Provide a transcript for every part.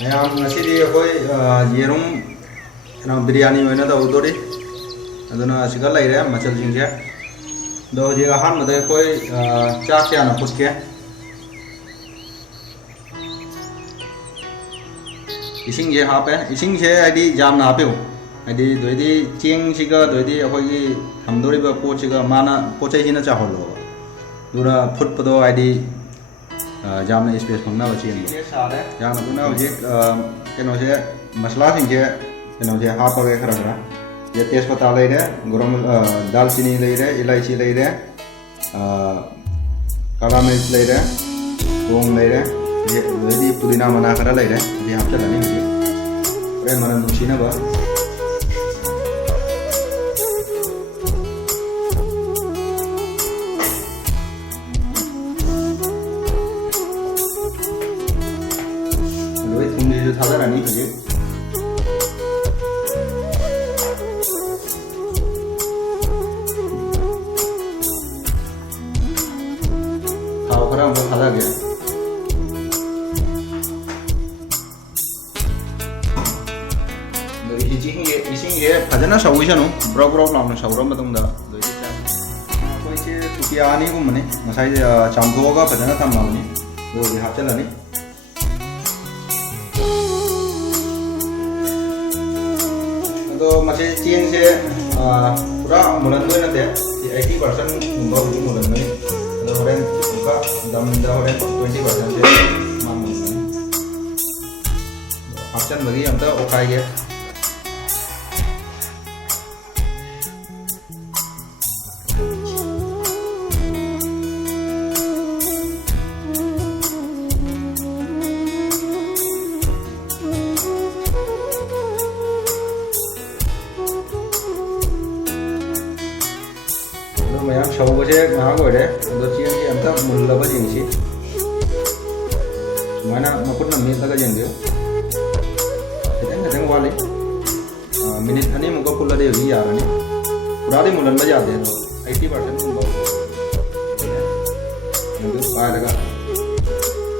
ꯃꯌꯥꯝ ꯉꯁꯤꯗꯤ ꯑꯩꯈꯣꯏ ꯌꯦꯔꯨꯝ ꯕꯤꯔꯌꯥꯅꯤ ꯑꯣꯏꯅ ꯇꯧꯗꯣꯔꯤ ꯑꯗꯨꯅ ꯑꯁꯤꯒ ꯂꯩꯔꯦ ꯃꯆꯜꯁꯤꯡꯁꯦ ꯑꯗꯣ ꯍꯧꯖꯤꯛ ꯑꯍꯥꯟꯕꯗ ꯑꯩꯈꯣꯏ ꯆꯥꯛꯁꯦ ꯍꯥꯟꯅ ꯐꯨꯠꯀꯦ इसिंगे हापे इसिंगे हाइदी जामना हापिउ हाइदी दोइदी चेंगसिगा दोइदी अखोइगी हमदोरिबा पोचिगा माना पोचैसिना चाहोलो दुरा फुटपदो हाइदी जामना स्पेस फंगना बचेन सारे जामना पुना हजि केनोसे मसला सिंगे केनोसे हापगे खरा ये तेजपत्ता लेरे गरम दालचीनी लेरे इलायची लेरे काला मिर्च लेरे लौंग लेरे ये दोइदी पुदीना मना खरा लेरे ये हापचलानी हजि रे मनम नुसिनाबा थादारानी हजि थाव खरा हम थादा गया इसिंगे फजना सौइसनु ब्रॉक ब्रॉक लाउन सौरम मतुंगदा दोइदि चा कोइसे तुकियानी गुमने मसाइ चामदोगा फजना थमामनी दोदि हाचलानी तो मसे चेंग से पूरा मुलन दोय नते 80% गुंबा हुजि मुलन नै अदो होरेन उका दम दा होरेन 20% से मान मुलन ऑप्शन बगी हमता ओकाइगे मैम सौबसे होरे चेंगे अमत मुल्लब जेंसी सुमायना मकुटना मेटलगा जेंदो खितंग खितंग वाले मिनिट अनी मुका पुल्लदे हजि यारनी पुरादि मुलनबा यादे तो 80% गुंबा नंदु पायरगा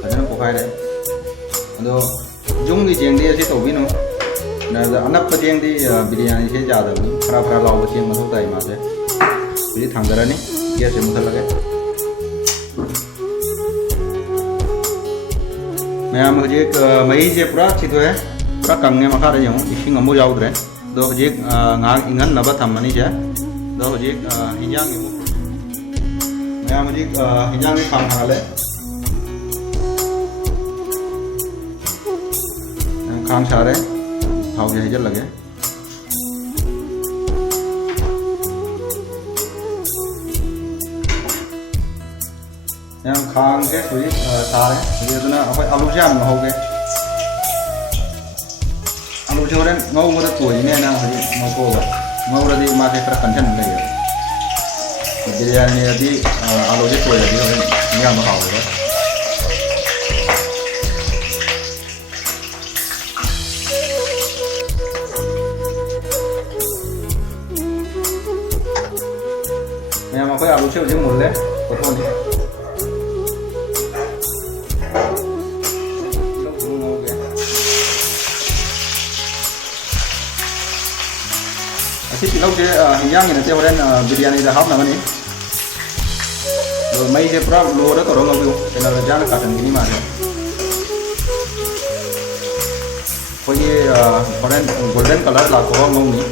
फजना पोखायरे अदो जुंगी जेंदे असे तौबिनो ना अनप जेंदे बिरयानी से जादबनी फरा फरा लाव जेंग मथौ ताई मासे jadi tanggaran nih ya saya muter lagi मैं मुझे मई से पूरा चित है पूरा कंगे मखा रही हूँ इसी अमू याद्रे दो हजे इंगन नब थमनी से दो हजे हिंजांग मैं मुझे हिंजांग खाम खाले खाम सारे थाव जे हिजल लगे खांग के सुई सारे ये आलू से हम होगे आलू से होरेन ngौबदा तोइने ना हजि ngौकोगा ngौरदि मासे खरा कंटेन लैयो बिरयानी अदि आलू से तोइदि होरेन याम हावगा मैं कोई आलू से हजि मुल्ले कोथोनी तिलौ से हिंजांग नते होरेन बिरयानी दा हाबनाबनी तो मई से पूरा लोरा तोरो ngau तेला जान काटन गिनी मारे कोई होरेन गोल्डन कलर लाको ngौनी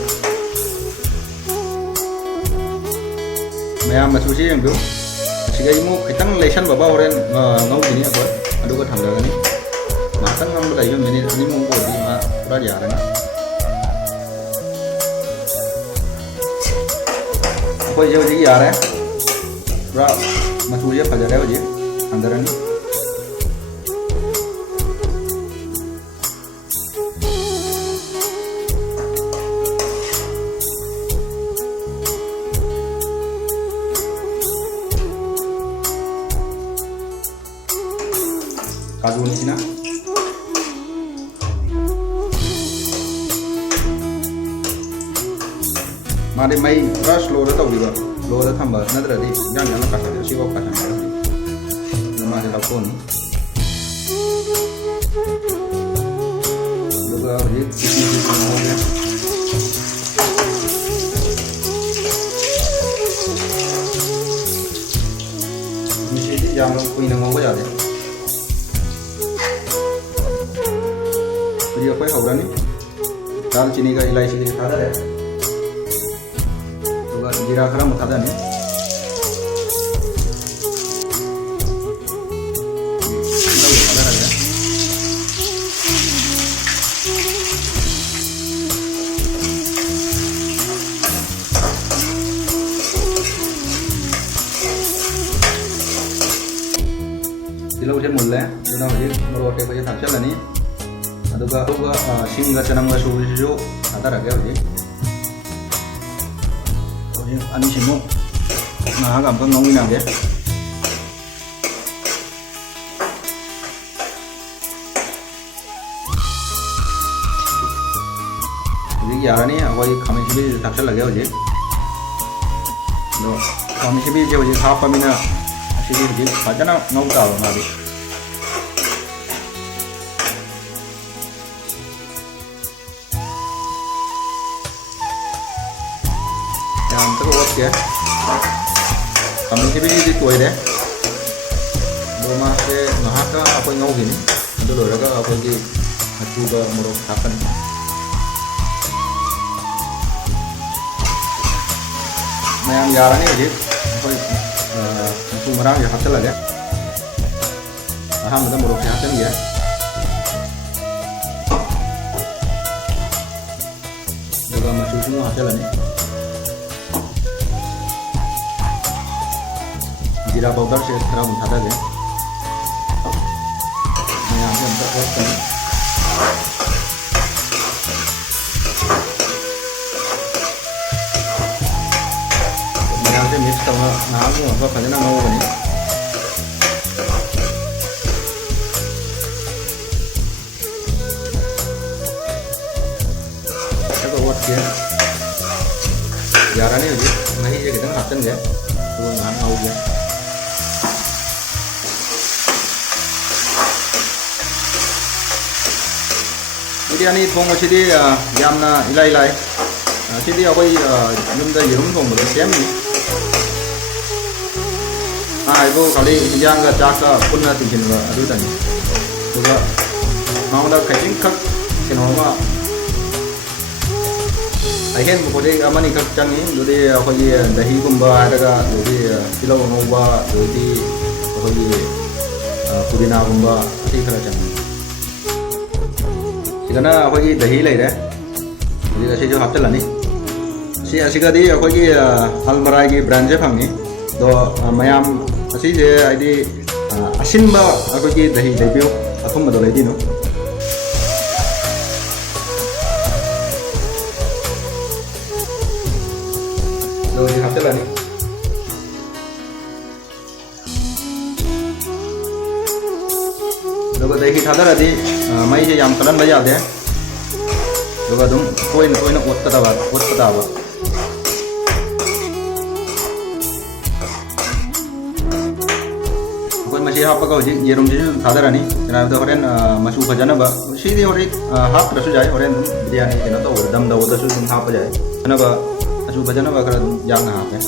मैं मसुसी यंगदु सिगाई मु खितंग लेसन बाबा होरेन ngau गिनी अको अदुगा थांगागनी मातंग ngam लायो मिनिट अनि मु बोदि मा पूरा यारना कोई जो जी यार है पूरा मसूरिया फजर है जी अंदर नहीं काजू नहीं ना मारे मई पूरा स्लो तौरीबा स्लो थम्बा नद्रदि जान जान काटदे सिगो काटन मारे लाकोनी Aduga hojik sisi ngawnya. Ini jangan kuih ngawnya ya. Jadi apa yang nih? Dal chini ka ilaichi ke thada hai. Aduga jeera khara mu thada ni. Tilau je mulle, duna hojik morote ko je thakcha lani. Aduga singa chanamga suju ada rage hojik. Hojik ani sinu nah gampang ngawin age. Hojik yarani awai khami sibi thakcha lage hojik. Do khami sibi je hojik hapamina sibi hojik fajana ngau ta ba mari. Yang terus ya, kami sih di tuai deh. Rumah ke ngahaka apa ngau gini, itu loh raga apa lagi aku ke muruk akan. Nah yang jalan ini jadi apa aku merang ya hasil lagi. Aham kita muruk hasil ya. Juga masuk semua hasil ini. Jeera powder से थोड़ा उठाता है मैं यहाँ से अंदर add करूँ मैं यहाँ से मिक्स करूँगा नहा दूँ और खजना ना हो बनी तो वो क्या यार नहीं होगी नहीं ये कितना आसन गया तो नहाना हो गया Biryani thong sidi yamna ilai sidi akwai yumda yerum thong bada same ni ibo kali hinjang ga chaka punna tingin ga adu tani duga maungda khaijing khak keno ma ahen mo de amani khak changi dode akwai dahi gumba daga dode tilau ngauba dode akwai pudina gumba ati khara changi karena aku ini dahi lagi deh, jadi kasih jo haftel ani. Si asika di aku ini almarai ki brand je pangni, do mayam asih je ini asin ba aku ini dahi debut, aku mau dolai di no. Do ji haftel ani. Do dahi thada di mai je yam kalan baja deh. Juga dum koin ot pada ba. Koin masih apa kau je yerum je thada rani. Karena itu orang masuk bajana ba. Si di orang hap rasu jai orang biryani kena tu dam dah udah susun hap jai. Kenapa masuk bajana ba kerana yang hap ya.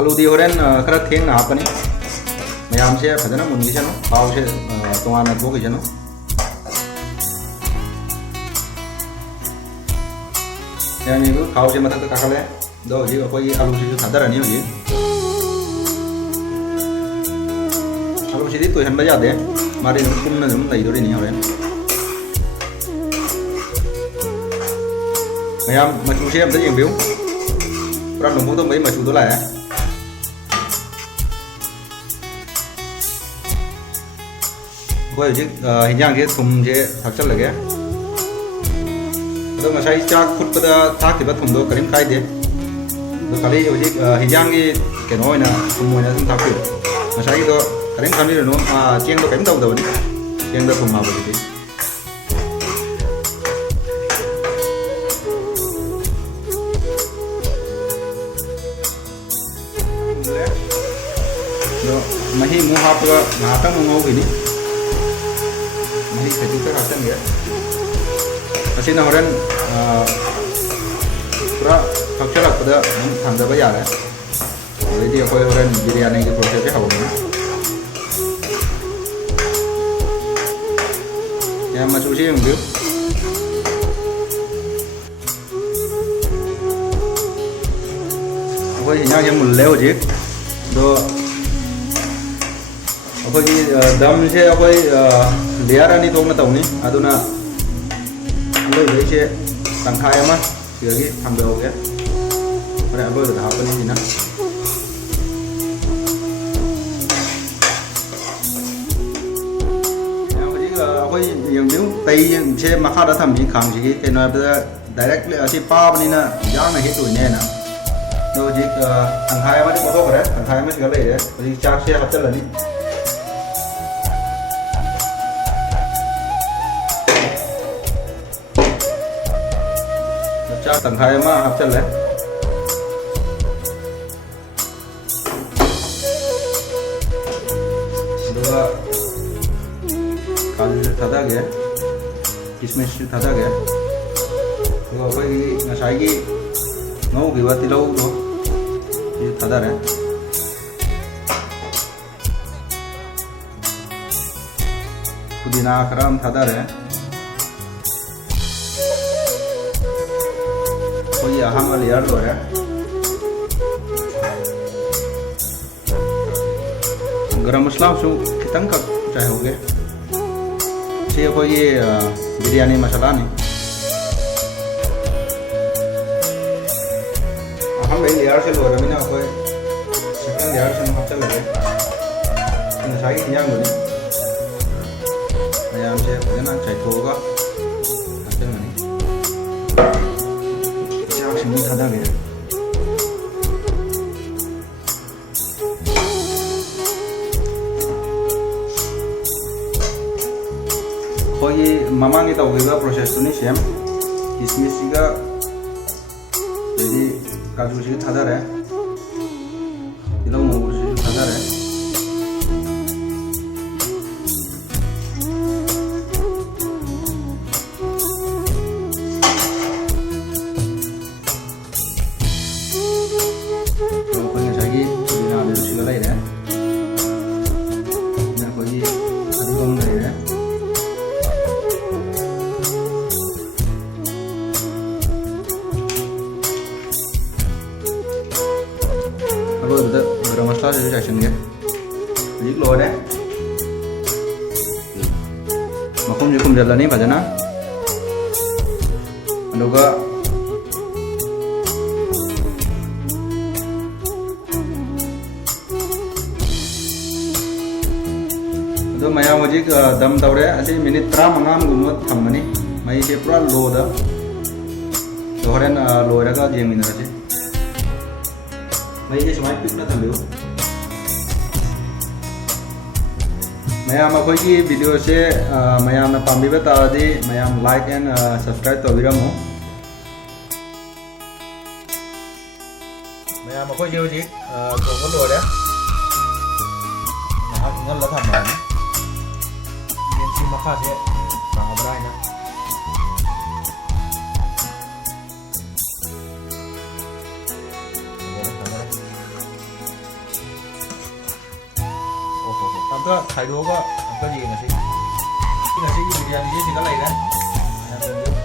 आलू दी होरेन खरा थेंग ना आपनी मैं आम से फजना मुंगी जनो पाव से तोंगा में तो जनो यानी को खाओ से मतलब काकले दो जी कोई आलू से सादा नहीं होगी आलू से तो हन बजा दे मारे कुम न जुम नहीं दोरी नहीं होरेन मैं आम मचू से अब तक बिउ पूरा लंबू तो भाई मचू तो लाया hojik hinjang je thum je thakchal lage ado ngasai chak phut pada thak tiba thum do karim khai de do kali hojik hinjang gi keno ina thum moina thum thak ngasai do karim khami no chieng do kaim dau dau ni chieng do thum ma ba di do mahi mu hapga ngakang ngau gini mahi khaju ka hasan ya asina horen pura khakchalak pada thamdaba yare jadi akhoi horen biryani ki process e hawni ya machu si yung akhoi hinyang yang mulle hojik do अखोगी दम से अखोई layer अनी तोंग तौनी अदुना alloy बेसे तंखाय अमा सिगि थांदोगे ओरे alloy दा हापनि दिना या बजि अखोई यंबिउ तै से मखा दा थमबि खांजिगि केनो बदा डायरेक्टली असि पाबनिना याना हिट होइने ना दो जि तंखाय अमा दि कोथो करे तंखाय अमा सिगा लैरे बजि चाक से हचलनि tangkai mah hapsel ya dua kali thada gaya kismis thada gaya dua apa ini ngasai ki ngau giwa tilau do ini thada ya pudina karam thada ya कोई अहम लेयर लो है गरम मसाला सु खितंग का चाहे हो गए से कोई बिरयानी मसाला नहीं अहम लेयर से लो रहा मिना कोई सेकंड लेयर से हम चल रहे इन साइड यहाँ गुनी मैं यहाँ से ना चाहे होगा ini thada gaya koi mamangi tawgiga process tuni same kismis siga jadi kaju siga thada re tilau mau siga thada re gurung masta jadi action ya jadi lo deh makum jukum jalan nih bajana aduga itu maya wajib dam tawre asih minit 35 gumut thammani mai se pura lo da doren lo raga jemin raje मैं ये समाज pick ना था लियो मैं आम अखोई की video से मैं आम पाम्बी बता दी मैं आम लाइक एंड सब्सक्राइब तो विरमो मैं आम अखोई जो जी तो वो लो रहा यहाँ tinggal lah tambah ni bensin makan je bang berai na Tante thay đồ có gì nè chị biryani gì thì có này đấy